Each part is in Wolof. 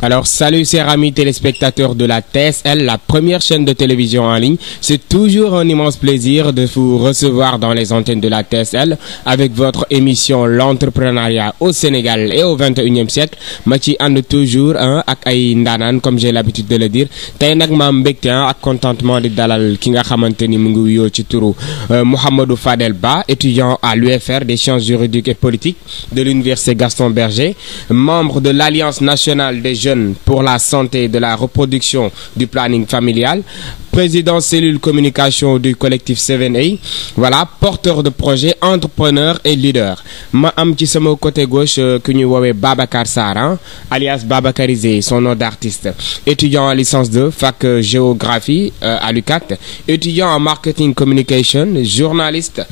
Alors, salut chers amis téléspectateurs de la TSL, la première chaîne de télévision en ligne. C'est toujours un immense plaisir de vous recevoir dans les antennes de la TSL avec votre émission L'entrepreneuriat au Sénégal et au 21e siècle. Ma ci ànd toujours ak ay ndaanaan comme j'ai l'habitude de le dire. Tey nag ma mbégte ak contentement di dalal ki nga xamante ni mu ngi wuyoo ci turu Mouhamadou Fadel Ba, étudiant à l'UFR des sciences juridiques et politiques de l'université Gaston Berger, membre de l'Alliance nationale des jeunes pour la santé et de la reproduction du planning familial, président cellule communication du collectif 7A, voilà, porteur de projet, entrepreneur et leader. Ma am ci sama côté gauche ku ñuy woowee Babacar Sarr, alias Babakarisé, son nom d'artiste, étudiant en licence 2 fac géographie à l'UCAT, étudiant en marketing communication, journaliste,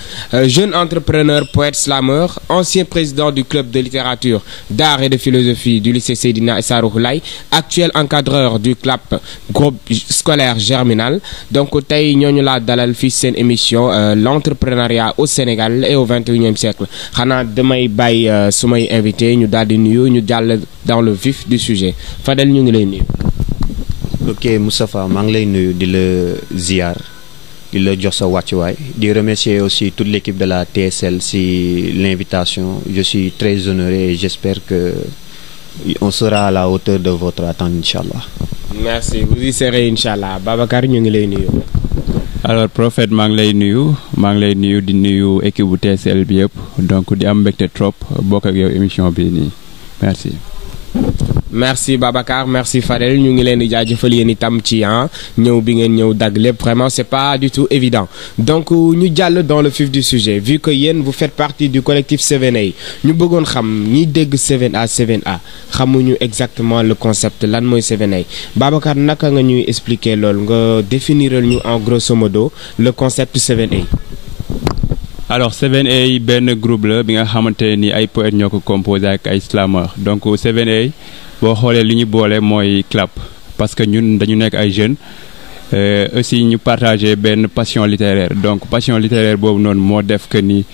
jeune entrepreneur, poète slameur, ancien président du club de littérature, d'art et de philosophie du lycée Seydina Issa Rouhou Laye, actuel encadreur du CLAP, groupe scolaire Germinal. Donc tey ñooñu laa dalal fii seen émission l'entrepreneuriat au Sénégal et au 21e siècle. Xanaa damay bàyyi su may invité ñu daal di nuyu ñu jàll dans le vif du sujet. Fadel ñu ngi lay nuyu. Ok Moustapha maa ngi lay nuyu di la ziar di la jox sa wàccuwaay di remercier aussi toute l'équipe de la TSL si l'invitation. Je suis très honoré et j'espère que on sera à la hauteur de votre attente, Inch'Allah. Merci, vous y serez Inch'Allah. Babacar ñu ngi lay nuyu. Alors prophète maa ngi lay nuyu di nuyu équipe bu TSL bi yëpp donc di am mbégte trop bokk ak yow émission bi nii merci. Merci Babacar, merci Fadel, ñu ngi leen di jaajëfal yéen itam ci ñëw bi ngeen ñëw dagg lépp, vraiment c'est pas du tout évident. Donc ñu jàll dans le vif du sujet, vu que yéen vous faites partie du collectif 7A, ñu bëggoon xam ñi dégg 7A xamuñu exactement le concept lan mooy 7A. Babacar naka nga ñuy expliquer loolu nga définiral ñu en grosso modo le concept 7A. Alors 7A benn groupe la bi nga xamante ni ay poètes ñoo ko composé ak ay slameurs donc 7A boo xoolee li ñu boole mooy CLAP parce que ñun dañu nekk ay jeunes aussi ñu partagé benn passion littéraire donc passion littéraire boobu noonu moo def que ni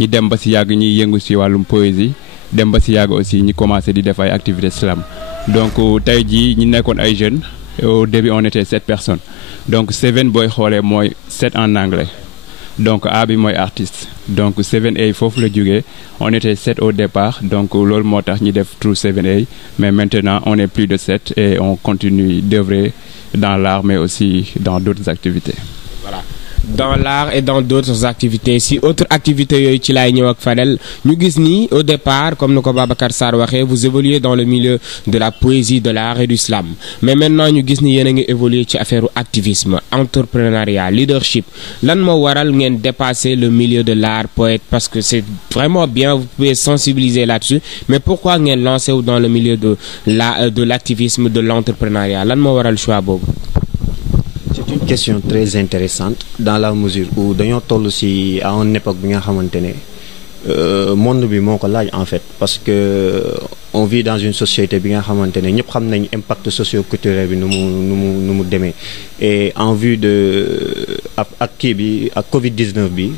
ñi dem ba si yàgg ñuy yëngu si wàllum poésie dem ba si yàgg aussi ñu commencé di def ay activités slam donc tey jii ñu nekkoon ay jeunes au début on était 7 personnes donc 7 booy xoolee mooy 7 en anglais. Donc A bi mooy artiste donc 7A foofu la jógee on était 7 au départ donc loolu moo tax ñu def trou 7A mais maintenant on est plus de 7 et on continue d'œuvrer dans l'art mais aussi dans d'autres activités. Voilà. Dans l'art et dans d'autres activités si autre activité yooyu ci laay ñëw ak Fadel ñu gis ni au départ comme ni ko Babacar Sarr waxee vous évoluez dans le milieu de la poésie de l'art et du slam mais maintenant ñu gis ni yéen a ngi évoluer ci affaire activisme entrepreneuriat leadership lan moo waral ngeen dépasser le milieu de l'art poète parce que c'est vraiment bien vous pouvez sensibiliser là-dessus mais pourquoi ngeen lancer wu dans le milieu de l'activisme de l'entrepreneuriat lan moo waral choix boobu. C'est une question très intéressante dans la mesure où dañoo toll ci à une époque bi nga xamante ne monde bi moo ko laaj en fait parce que on vit dans une société bi nga xamante ne ñëpp xam nañ impact socio-culturel bi nu mu demee et en vue de ak kii bi ak Covid-19 bi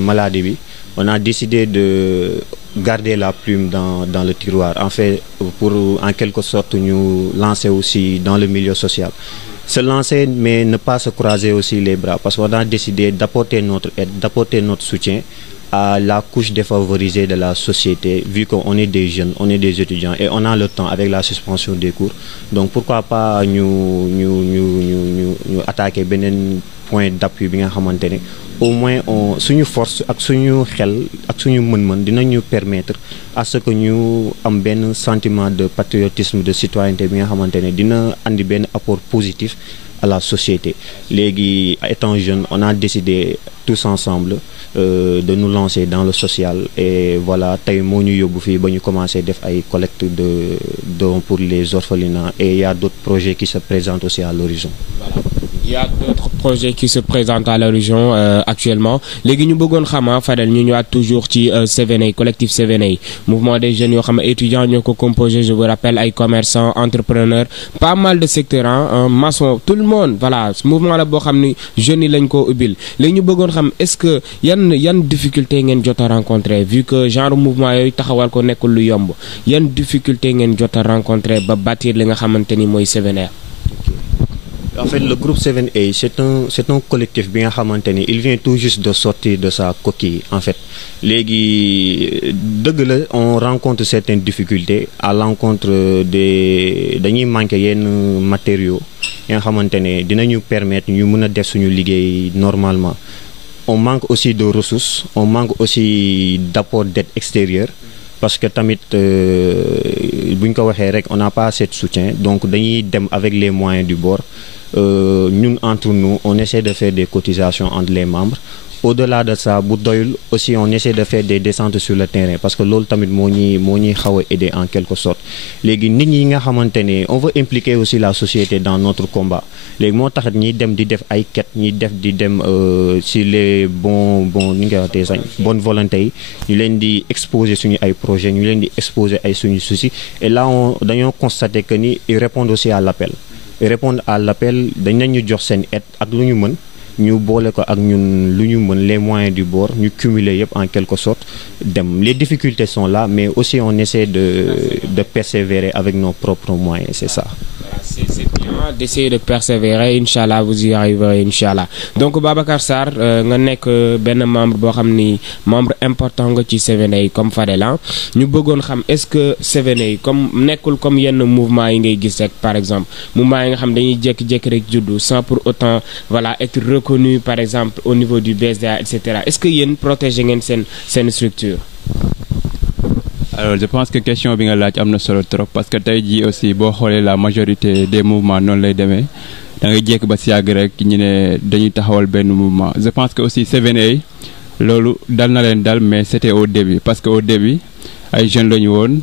maladie bi on a décidé de garder la plume dans le tiroir en fait pour en quelque sorte ñu lancer aussi dans le milieu social. Se lancer mais ne pas se croiser aussi les bras parce qu'on a décidé d'apporter notre aide, d'apporter notre soutien à la couche défavorisée de la société vu qu'on est des jeunes, on est des étudiants et on a le temps avec la suspension des cours. Donc pourquoi pas ñu attaquer beneen point d'appui bi nga xamante ne au moins suñu force ak suñu xel ak suñu mën-mën dinañu permettre à ce que ñu am benn sentiment de patriotisme de citoyenneté bi nga xamante ne dina andi benn apport positif à la société. Léegi étant jeune on a décidé tous ensemble de nous lancer dans le social et voilà tey moo ñu yóbbu fii ba ñu commencé def ay collecte de dons pour les orphelinats et il y a d'autres projets qui se présentent aussi à l'horizon. Voilà. Il y a d'autres projets qui se présentent à l'horizon actuellement léegi ñu bëggoon xam Fadel ñu ñëwaat toujours ci 7A collectif 7A mouvement des jeunes yoo xam ne étudiants ñoo ko composé je vous rappelle ay commerçants entrepreneurs pas mal de secteurs maçon tout le monde voilà mouvement la boo xam ni jeunes yi lañ koo ubbil léegi ñu bëggoon xam est-ce que yan difficulté ngeen jot a rencontré vu que genre mouvement yooyu taxawal ko nekkul lu yomb yan difficulté ngeen jot a rencontré ba bâtir li nga xamante ni mooy 7A. En fait, le groupe 7A, c'est un collectif bien xamante ni il vient tout juste de sortir de sa coquille en fait léegi dëgg la on rencontre certaines difficultés à l'encontre dañuy manquer yenn matériaux yi nga xamante ne dinañu permettre ñu mën a def suñu liggéey normalement on manque aussi de ressources on manque aussi d'apport d'aide extérieure parce que tamit bu ñu ko waxee rek on n'a pas assez de soutien donc dañuy dem avec les moyens du bord ñun entre nous on essaie de faire des cotisations entre les membres au-delà de ça bu doyul aussi on essaie de faire des descentes sur le terrain parce que loolu tamit moo ñuy xaw a aider en quelque sorte léegi nit ñi nga xamante ne on veut impliquer aussi la société dans notre combat léegi moo tax ñiy dem di def ay quêtes ñiy def di dem si les ni nga waxatee sax bonne volonté yi ñu leen di exposer suñu ay projets ñu leen di exposer ay suñu soucis et là dañoo constater que ni ils répondent aussi à l'appel répondre à l'appel dañ nañ ñu jox seen aide ak lu ñu mën ñu boole ko ak ñun lu ñu mën les moyens du bord ñu cumuler yëpp en quelque sorte dem les difficultés sont là mais aussi on essaie de persévérer avec nos propres moyens c'est ça. C'est bien d'essayer de persévérer Inch'Allah vous y arriverez Inch'Allah donc Babacar Sarr nga nekk benn membre boo xam ni membre important nga ci 7A comme Fadel ñu bëggoon xam est-ce que 7A comme nekkul comme yenn mouvement yi ngay gis rek par exemple mouvement yi nga xam dañuy jékki-jékki rek juddu sans pour autant voilà être reconnu par exemple au niveau du BSDA et cetera est-ce que yéen protéger ngeen seen structure. Alors je pense que question bi nga laaj am na solo trop parce que tey jii aussi boo xoolee la majorité des mouvements noonu lay demee da ngay jékk ba si yàgg rek ñu ne dañuy taxawal benn mouvement je pense que aussi 7A loolu dal na leen dal mais c'était au début parce que au début ay jeunes la ñu woon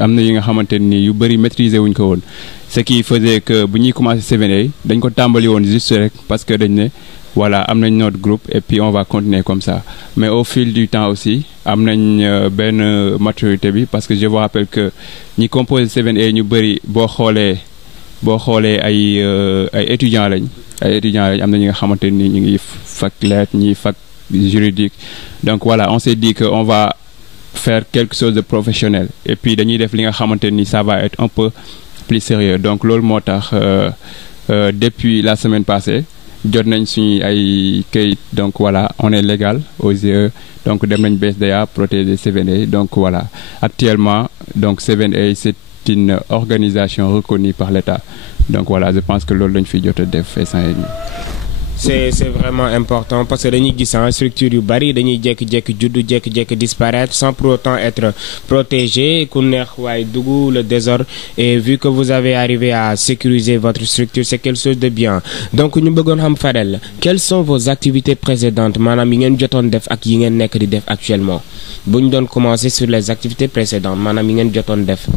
am na yi nga xamante ni yu bëri maîtriser wuñ ko woon ce qui faisait que bu ñuy commencer 7A dañ ko tàmbali woon juste rek parce que dañ ne voilà am nañ notre groupe et puis on va continuer comme ça mais au fil du temps aussi am nañ benn maturité bi parce que je vous rappelle que ñi composé 7A ñu bëri boo xoolee ay étudiants lañ am na ñi nga xamante ni ñu ngi fac lettres ñi fac juridique donc voilà on s'est dit que on va faire quelque chose de professionnel et puis dañuy def li nga xamante ni ça va être un peu plus sérieux donc loolu moo tax depuis la semaine passée jot nañ suñu ay kayit donc voilà on est légal aux yeux donc dem nañ BSDA protéger 7A donc voilà actuellement donc 7A c'est une organisation reconnue par l'État donc voilà je pense que loolu lañ fi jot a def instant yii. c'est vraiment important parce que dañuy gis structure yu bari dañuy jékki-jékki juddu jékki-jékki disparaître sans pour autant être protégé ku neex waaye dugg le désordre et vu que vous avez arrivé à sécuriser votre structure c'est quelque chose de bien donc ñu bëggoon xam Fadel quelles sont vos activités précédentes maanaam yi ngeen jotoon def ak yi ngeen nekk di def actuellement bu ñu doon commencer sur les activités précédentes maanaam yi ngeen jotoon def.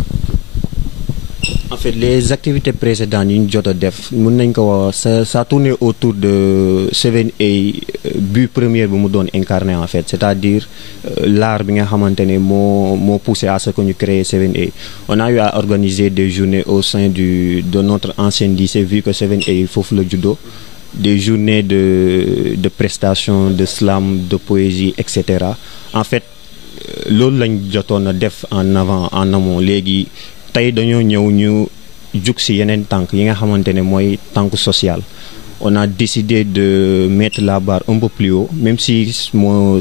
En fait les activités précédentes yi ñu jot a def mën nañ ko wax ça tournait autour de 7A but premier bi mu doon incarné en fait c'est-à-dire l'art bi nga xamante ne moo poussé à ce que ñu créer 7A on a eu à organiser des journées au sein de notre ancien lycée vu que 7A foofu la juddoo des journées de prestations de slam de poésie etc. En fait loolu lañ jotoon a def en amont léegi tey dañoo ñëw ñu jug ci yeneen tànk yi nga xamante ne mooy tànk social on a décidé de mettre la barre un peu plus haut même si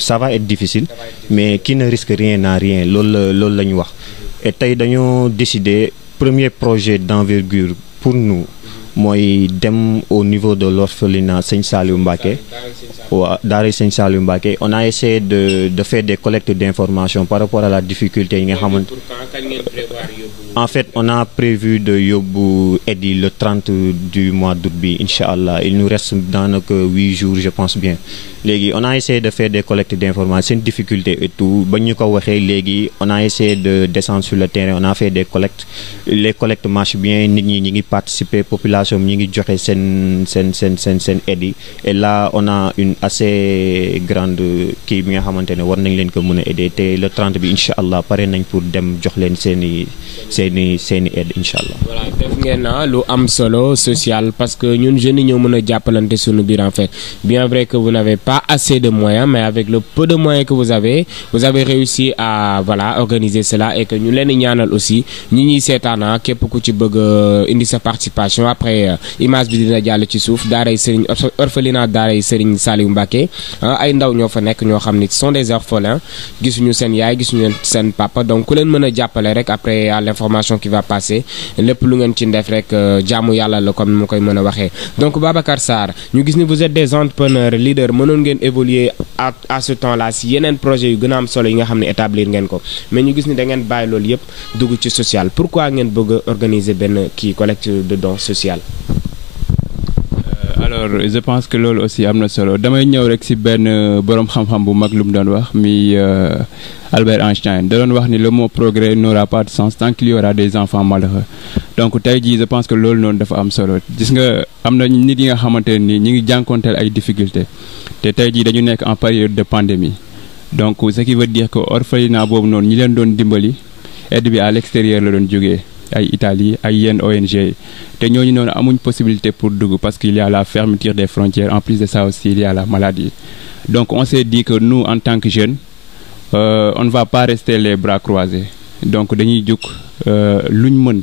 ça va être difficile mais qui ne risque rien n'a rien loolu la ñu wax et tey dañoo décidé premier projet d'envergure pour nous mooy dem au niveau de l'orphelinat Sëñ Saliou Mbacké waaw daara Sëñ Saliou Mbacké on a essayé de faire des collectes d'informations par rapport à la difficulté yi nga xamante En fait, on a prévu de yóbbu Eddy le 30 du mois d'août bi Inch'Allah. Il nous reste dans 8 jours, je pense bien. On a essayé de faire des collectes d'informations, c'est une difficulté et tout. On a essayé de descendre sur le terrain, on a fait des collectes. Les collectes marchent bien, nous participé, population nous joxe sen Eddy. Et là, on a une assez grande qui nga xamantene war nañ leen ko mëna aider té le 30 bi Inch'Allah paré nañ pour dem jox leen seeni aide Inch'Allah. Voilà, def ngeen lu am solo social parce que ñun jeunes ñoo mëna jappalante suñu biir en fait. Bien vrai que vous n'avez pas assez de moyens, mais avec le peu de moyens que vous avez réussi à organiser cela et que ñu leen ñaanal aussi ñi ñi sétana képp ku ci bëgg indi sa participation après image bi dina jall ci souf daaray Serigne orphelinat daaray Serigne Saliou Mbacké ay ndaw ñoo fa nek ñoo xamni sont des orphelins gisuñu sen yaay gisuñu sen papa donc ku leen mëna jappalé rek après à l'information qui va passer lepp lu ngeen ci def rek jaamu yalla la comme mu koy mëna waxé. Donc Babacar Sarr ñu gis ni vous êtes des entrepreneurs leaders mënon ngeen évoluer à ce temps-là si yenen projet yu gëna am solo yi nga xamni établir ngeen ko mais ñu gis ni da ngeen bay lool yépp dugg ci social. Pourquoi ngeen bëgg organiser ben collecte de dons social? Alors je pense que loolu aussi am na solo damay ñëw rek ci benn borom xam-xam bu mag lu mu doon wax mi Albert Einstein da doon wax ni le mot progrès n'aura pas de sens tant qu'il y aura des enfants malheureux. Donc tey jii je pense que loolu noonu dafa am solo gis nga am na nit yi nga xamante ni ñi ngi jànkonteel ay difficultés te tey jii dañu nekk en période de pandémie donc ce qui veut dire que orphelinat boobu noonu ñi leen doon dimbali aide bi à l'extérieur la doon jógee ay Italie ay yenn ONG te ñooñu noonu amuñ possibilité pour dugg parce qu'il y a la fermeture des frontières. En plus de ça aussi il y a la maladie. Donc on s'est dit que nous en tant que jeunes on ne va pas rester les bras croisés donc dañuy juk luñ mën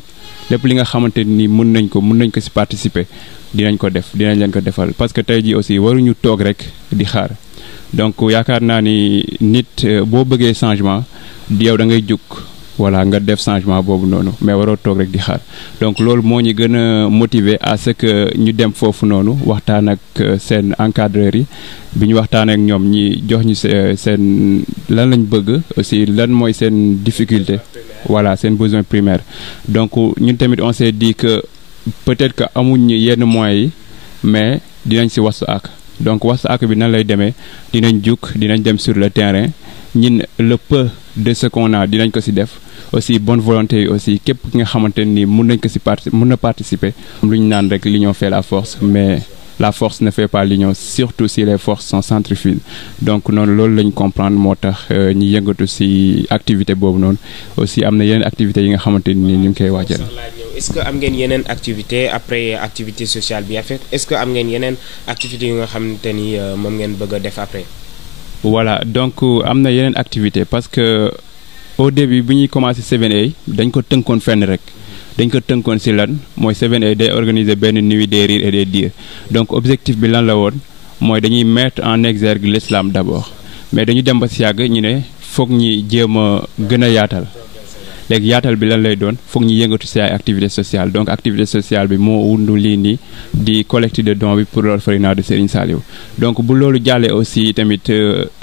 lépp li nga xamante ni mën nañ ko ci participer dinañ ko def dinañ leen ko defal parce que tey jii aussi waruñu toog rek di xaar donc yaakaar naa ni nit boo bëggee changement yow da ngay juk voilà nga def changement boobu noonu mais waroo toog rek di xaar donc loolu moo ñu gën a motiver à ce que ñu dem foofu noonu waxtaan ak seen encadreurs yi bi ñu waxtaan ak ñoom ñi jox ñu seen lan lañ bëgg aussi lan mooy seen difficulté voilà seen besoin primaire. Donc ñun tamit on s'est dit que peut-être que amuñ yenn moyens yi mais dinañ ci wasu ak donc wasu ak bi nan lay demee dinañ juk dinañ dem sur le terrain ñin le peu de ce qu'on a dinañ ko ci def aussi bonne volonté aussi képp ki nga xamanteni ni mën nañ ko ci participer lu ñu naan rek l'union fait la force mais la force ne fait pas l'union surtout si les forces sont centrifuges donc non loolu lañ comprendre motax ñi yëngatu ci activité bobu non aussi amna yeneen activité yi nga xamanteni ni ñu ngi koy waajal. Est-ce que am ngeen yeneen activité après activité sociale bi fait est-ce que am ngeen yeneen activité yi nga xamanteni mom ngeen bëgg def après? Voilà donc amna yeneen activité parce que au début bi ñuy commencer 7A dañ ko tënkoon fenn rek dañ ko tënkoon ci lan mooy 7A day organiser benn nuit des rires et des dires donc objectif bi lan la woon mooy dañuy mettre en exergue l'islam d'abord mais dañu dem ba ci yàgg ñu ne foog ñi jéem a gën a yaatal léegi yaatal bi lan lay doon foog ñu yëngatu ci ay activité sociale donc activité sociale bi moo wundu lii nii di collecte de dons bi pour l'orphelinat de Serigne Saliou donc bu loolu jàllee aussi tamit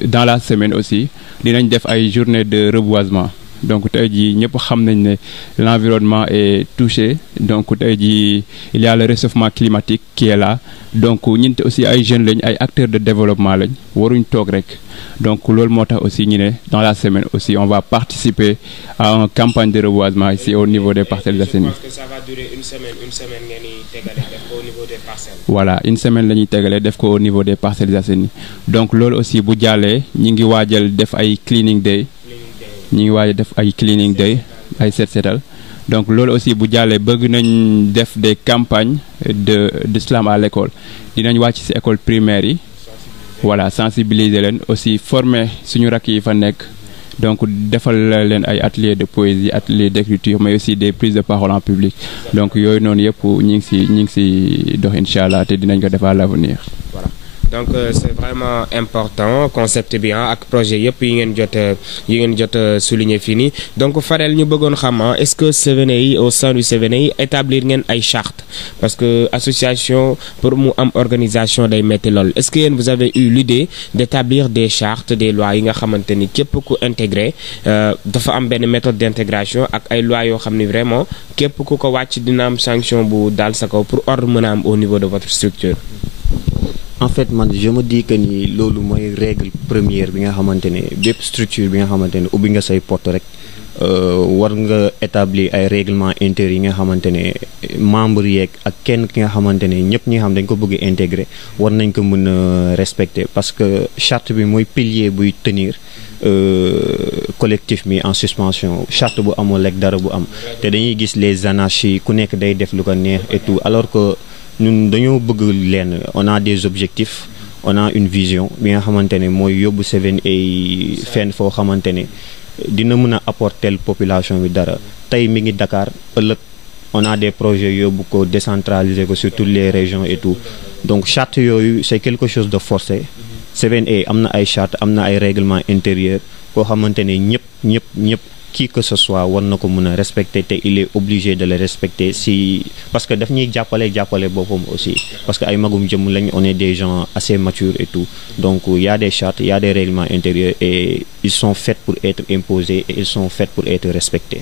dans la semaine aussi dinañ def ay journée de reboisement donc tey jii ñëpp xam nañ ne l'environnement est touché donc tey jii il y a le réchauffement climatique qui est là donc ñun aussi ay jeunes lañ ay acteurs de développement lañ waruñ toog rek donc loolu moo tax aussi ñu ne dans la semaine aussi on va participer à une campagne de reboisement ici au niveau des Parcelles Assainies. Je pense que ça va durer une semaine ngeen di tegale def ko au niveau des parcelles. Voilà une semaine la ñuy tegale def ko au niveau des Parcelles Assainies donc loolu aussi bu jàllee ñi ngi waajal def ay cleaning day ñi ngi waaj def ay cleaning day ay set setal donc loolu aussi bu jàllee bëgg nañ def des campagnes de d'islam à l'école dinañ wàcc ci école primaire yi voilà sensibiliser leen aussi former suñu rakk yi fa nekk donc defal leen ay ateliers de poésie ateliers d'écriture mais aussi des prises de parole en public donc yooyu noonu yëpp ñi ngi ci dox inchallah te dinañ ko def à l'avenir. Voilà donc c'est vraiment important concept bi ak projet yëpp yi ngeen jot souligner fii nii donc Fadel ñu bëggoon xam est-ce que 7A au sein du 7A établir ngeen ay charte parce que association pour mu am organisation day metti lool est-ce que yéen vous avez eu l'idée d'établir des chartes des lois yi nga xamante ni képp ku intégré dafa am benn méthode d'intégration ak ay lois yoo xam ni vraiment képp ku ko wàcc dina am sanction bu daal sa kaw pour ordre mën a am au niveau de votre structure. En fait man je me dis que ni loolu mooy règle première bi nga xamante ne bépp structure bi nga xamante ne ubbi nga say porte rek war nga établir ay règlement intérieur yi nga xamante ne membre yeeg ak kenn ki nga xamante ne ñëpp ñi nga xam dañ ko bëgg intégrer war nañ ko mën a respecter parce que charte bi mooy pilier buy tenir collectif mi en suspension charte bu amul rek dara bu am te dañuy gis les anarchies ku nekk day def lu ko neex et tout alors que ñun dañoo bëgg leen on a des objectifs on a une vision bi nga xamante ne mooy yóbbu 7A fenn foo xamante ne dina mën a apporter population bi dara tey mi ngi Dakar ëllëg on a des projets yóbbu ko décentraliser ko sur toutes les régions et tout donc charte yooyu c'est quelque chose de forcé 7A am na ay charte am na ay règlement intérieur koo xamante ne ñëpp qui que ce soit war na ko mën a respecter te il est obligé de le respecter si parce que daf ñuy jàppale boppam aussi parce que ay magum jëm lañ on est des gens assez matures et tout donc il y a des chartes il y a des règlements intérieurs et ils sont faits pour être imposés et ils sont faits pour être respectés.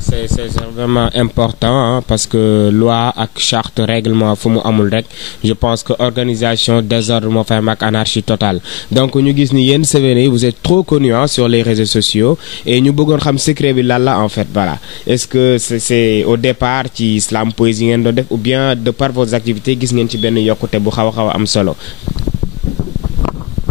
C'est vraiment important parce que loi ak charte règlement fu mu amul rek je pense que organisation désordre moo fay am ak anarchie totale donc ñu gis ni yéen 7A vous êtes trop connu sur les réseaux sociaux et ñu bëggoon xam secret bi lan la en fait voilà est-ce que c'est au départ ci slam poésie ngeen doon def ou bien de par vos activités gis ngeen ci benn yokkute bu xaw a am solo.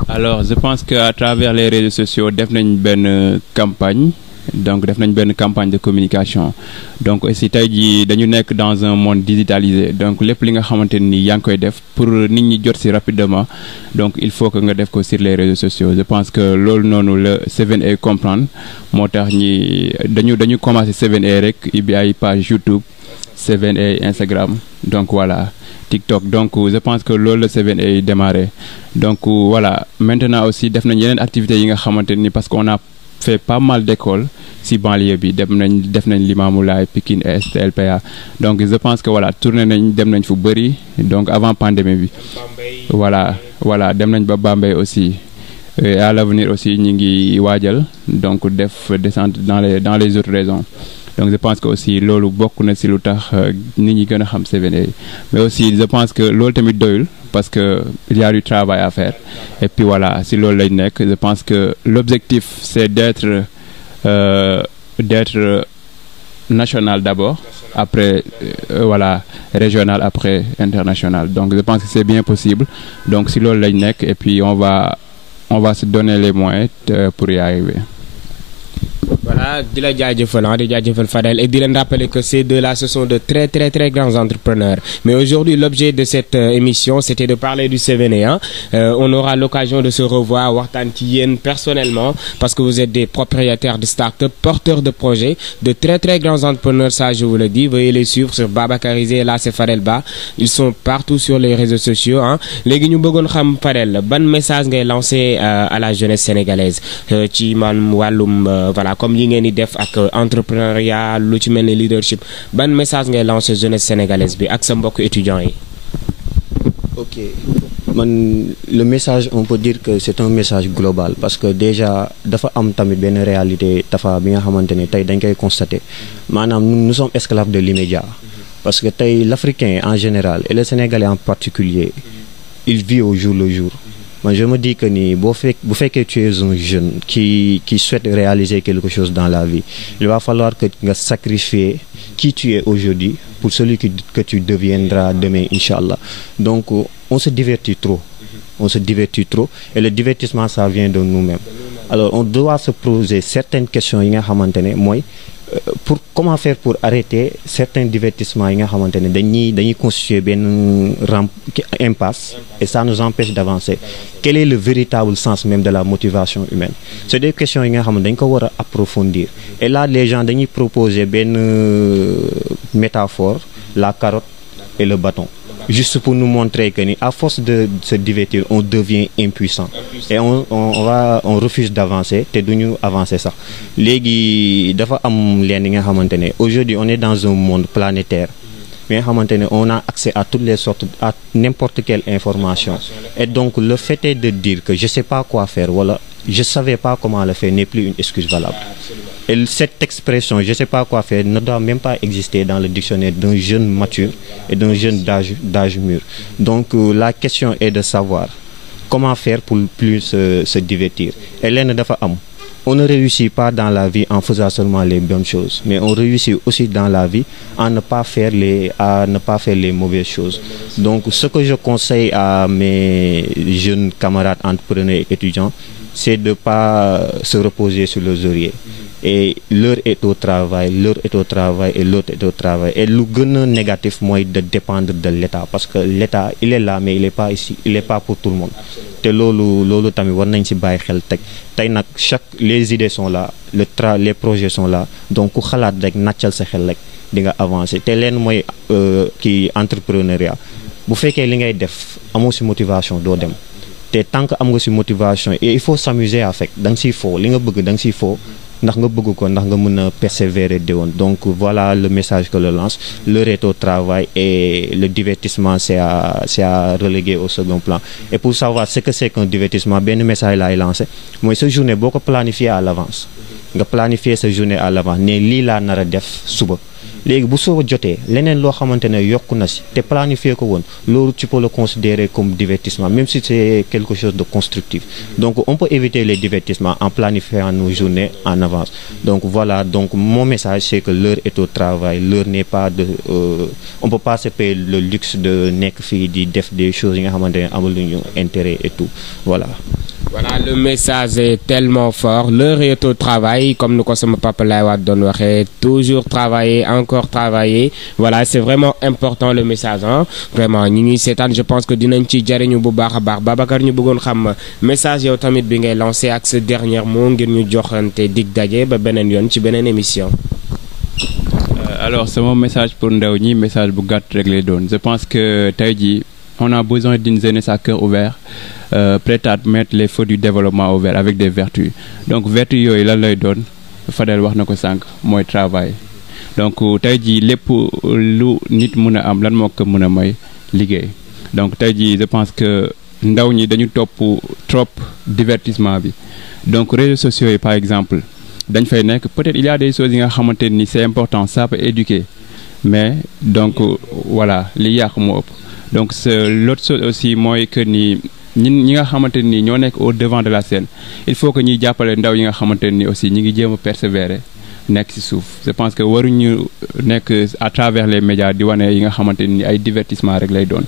Alors je pense que à travers les réseaux sociaux def nañ benn campagne. Donc def nañ benn campagne de communication donc aussi tey jii dañu nekk dans un monde digitalisé donc lépp li nga xamante ni yaa ngi koy def pour nit ñi jot ci rapidement donc il faut que nga def ko sur les réseaux sociaux je pense que loolu noonu la 7A comprendre moo tax ñi dañu commencé 7A rek ubbi ay page YouTube 7A Instagram donc voilà TikTok donc je pense que loolu la 7A démarré donc voilà maintenant aussi def nañ yeneen activités yi nga xamante ni parce qu'on a fait pas mal d'écoles si banlieue bi def nañ Limamoulaye Pikine Est LPA donc je pense que voilà tourné nañ dem nañ fu bëri donc avant pandémie bi voilà dem nañ ba Bambey aussi et à l'avenir aussi ñi ngi waajal donc def descente dans les autres régions donc je pense que aussi loolu bokk na si lu tax nit ñi gën a xam 7A mais aussi je pense que loolu tamit doyul parce que il y a du travail à faire et puis voilà si loolu lañ nekk je pense que l'objectif c'est d'être national d'abord après voilà régional après international donc je pense que c'est bien possible donc si loolu lañ nekk et puis on va se donner les moyens pour y arriver. Voilà di la jaajëfal Fadel et di leen rappeler que ces deux-là ce sont de très très très grands entrepreneurs mais aujourd'hui l'objet de cette émission c'était de parler du 7A on aura l'occasion de se revoir waxtaan ci yéen personnellement parce que vous êtes des propriétaires de start-up porteurs de projets de très très grands entrepreneurs ça je vous le dis veuillez les suivre sur Babakarisé là c'est Fadel Ba ils sont partout sur les réseaux sociaux léegi ñu bëggoon xam Fadel ban message ngay lancer à la jeunesse sénégalaise ci maanaam wàllum voilà comme yi ngeen di def ak entrepreneuriat lu ci mel ni leadership ban message ngay lancer jeunesse sénégalaise bi ak sa mbokk étudiants yi. Ok man le message on peut dire que c'est un message global parce que déjà dafa am tamit benn réalité tafa bi nga xamante ne tey dañ koy constater maanaam nous sommes esclaves de l'immédiat parce que tey l'Africain en général et le Sénégalais en particulier il vit au jour le jour. Moi, je me dis que bu fekkee tu es un jeune qui souhaite réaliser quelque chose dans la vie il va falloir que nga sacrifier qui tu es aujourd'hui pour celui que tu deviendras demain inchallah donc on se divertit trop et le divertissement ça vient de nous-mêmes alors on doit se poser certaines questions yi nga xamante ne mooy pour comment faire pour arrêter certains divertissements yi nga xamante ne dañuy constituer benn impasse et ça nous empêche d'avancer quel est le véritable sens même de la motivation humaine c'est des questions yi nga xam ne dañ ko war a approfondir et là les gens dañuy proposer benn métaphore la carotte et le bâton juste pour nous montrer que à force de se divertir on devient impuissant et on refuse d'avancer te duñu avancer sax léegi dafa am leen nga xamante ne aujourd'hui on est dans un monde planétaire mais on a accès à toutes les sortes, à n'importe quelle information. Et donc le fait est de dire que je sais pas quoi faire, voilà, je savais pas comment le faire n'est plus une excuse valable. Et cette expression je sais pas quoi faire ne doit même pas exister dans le dictionnaire d'un jeune mature et d'un jeune d'âge mûr. Donc la question est de savoir comment faire pour plus se divertir. Et l'un dafa am. On ne réussit pas dans la vie en faisant seulement les bonnes choses, mais on réussit aussi dans la vie à ne pas faire les mauvaises choses. Donc ce que je conseille à mes jeunes camarades entrepreneurs et étudiants, c'est de ne pas se reposer sur le lauriers. Et l'heure est au travail, l'autre est au travail et l'autre est au travail. Et le plus négatif, moi, de dépendre de l'État. Parce que l'État, il est là, mais il n'est pas ici, il n'est pas pour tout le monde. Et lolo tammi war nañ ci bàyyi xel teg tey nag les idées sont là les projets sont là donc ku xalaat rek nàccal sa xel rek di nga avancer te leen mooy kii entrepreneuriat bu fekkee li ngay def amoo ci motivation doo dem te tant que am nga ci motivation et il faut s'amuser à fait da nga ciy foo li nga bëgg da nga ciy foo ndax nga bëgg ko ndax nga mën a persévérer déwoon. Donc voilà le message que je lance. L'heure est au travail et le divertissement c'est à reléguer au second plan. Et pour savoir ce que c'est qu'un divertissement, ben message laay lancé mooy sa journée boo ko planifier à l'avance nga planifier sa journée à l'avance ne lii laa nar a def suba léegi bu soo jotee leneen loo xamante ne yokku na si te planifier ko woon loolu tu peux le considérer comme divertissement même si c'est quelque chose de constructif. Donc on peut éviter les divertissements en planifiant nos journées en avance. Donc voilà, donc mon message c'est que l'heure est au travail, l'heure n'est pas de on peut pas se payer le luxe de nekk fii di def des choses yi nga xamante ne amaluñu intérêt et tout. Voilà. Voilà, le message est tellement fort. L'heure est au travail, comme nous sommes papa Laye doon waxee, toujours travailler, encore travailler. Voilà, c'est vraiment important le message, hein. Vraiment, ñi ñuy seetaan, je pense que dinañ ci jariñu bu baax a baax. Babacar ñu bëggoon xam message yow tamit bi ngay lancé ak ce dernier mot ngir ñu joxante dig daje ba beneen yoon ci beneen émission. Alors, c'est mon message pour ndaw ñi, message bu gàtt rek lay doon. Je pense que tey jii on a besoin d'une jeunesse à cœur ouvert. Prête à mettre les feux du développement ouvert avec des vertus. Donc vertus yooyu lan lay doon Fadel wax na ko sànq mooy travail. Donc tey jii lépp lu nit mën a am lan moo ko mën a may liggéey. Donc tey jii je pense que ndaw ñi dañu topp trop divertissement bi. Donc réseaux sociaux yi par exemple dañ fay nekk peut-être il y a des choses yi nga xamante ni c'est important ça peut éduquer mais donc voilà li yàq moo ëpp. Donc l'autre chose aussi mooy que ni ñi nga xamante ni ñoo nekk au devant de la scène il faut que ñuy jàppale ndaw yi nga xamante ni aussi ñi ngi jéem a persévérer nekk ci suuf. Je pense que waruñu nekk à travers les médias di wane yi nga xamante ni ay divertissement rek lay doon.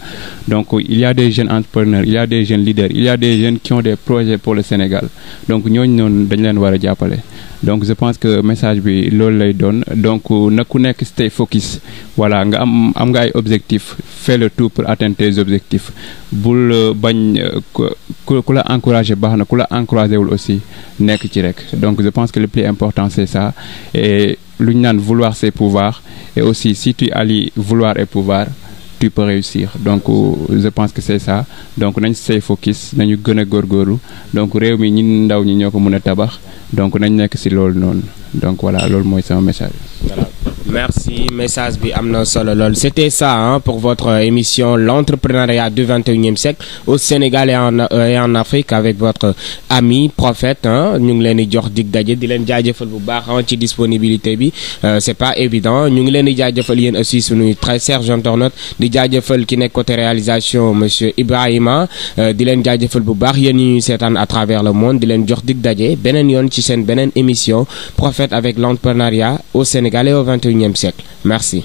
Donc il y a des jeunes entrepreneurs, il y a des jeunes leaders, il y a des jeunes qui ont des projets pour le Sénégal. Donc ñooñu noonu dañ leen war a jàppale. Donc je pense que message bi loolu lay doon donc na ku nekk stay focus voilà nga am nga ay objectifs fais le tout pour atteindre tes objectifs bul bañ ku la encourager baax na ku la encourager wul aussi nekk ci rek. Donc je pense que le plus important c'est ça et lu ñu naan vouloir c'est pouvoir et aussi si tu allies vouloir et pouvoir tu peux réussir. Donc je pense que c'est ça donc nañ stay focus nañu gën a góorgóorlu donc réew mi ñun ndaw ñi ñoo ko mën a tabax donc nañ nekk ci loolu noonu donc voilà loolu mooy sama message. Voilà. Merci, message bi amna solo lol. C'était ça hein, pour votre émission l'entrepreneuriat du 21e siècle au Sénégal et en Afrique avec votre ami prophète hein. Ñu ngi leen di jox dig daje di leen jaajëfal bu baax ci disponibilité bi c'est pas évident ñu ngi leen di jaajëfal yéen aussi suñu très cher internaute di jaajëfal ki nekk côté réalisation monsieur Ibrahima di leen jaajëfal bu baax yéen ñuy seetaan à travers le monde di leen jox dig daje beneen yoon ci seen beneen émission prophète avec l'entrepreneuriat au Sénégal et au 21e siècle. Merci.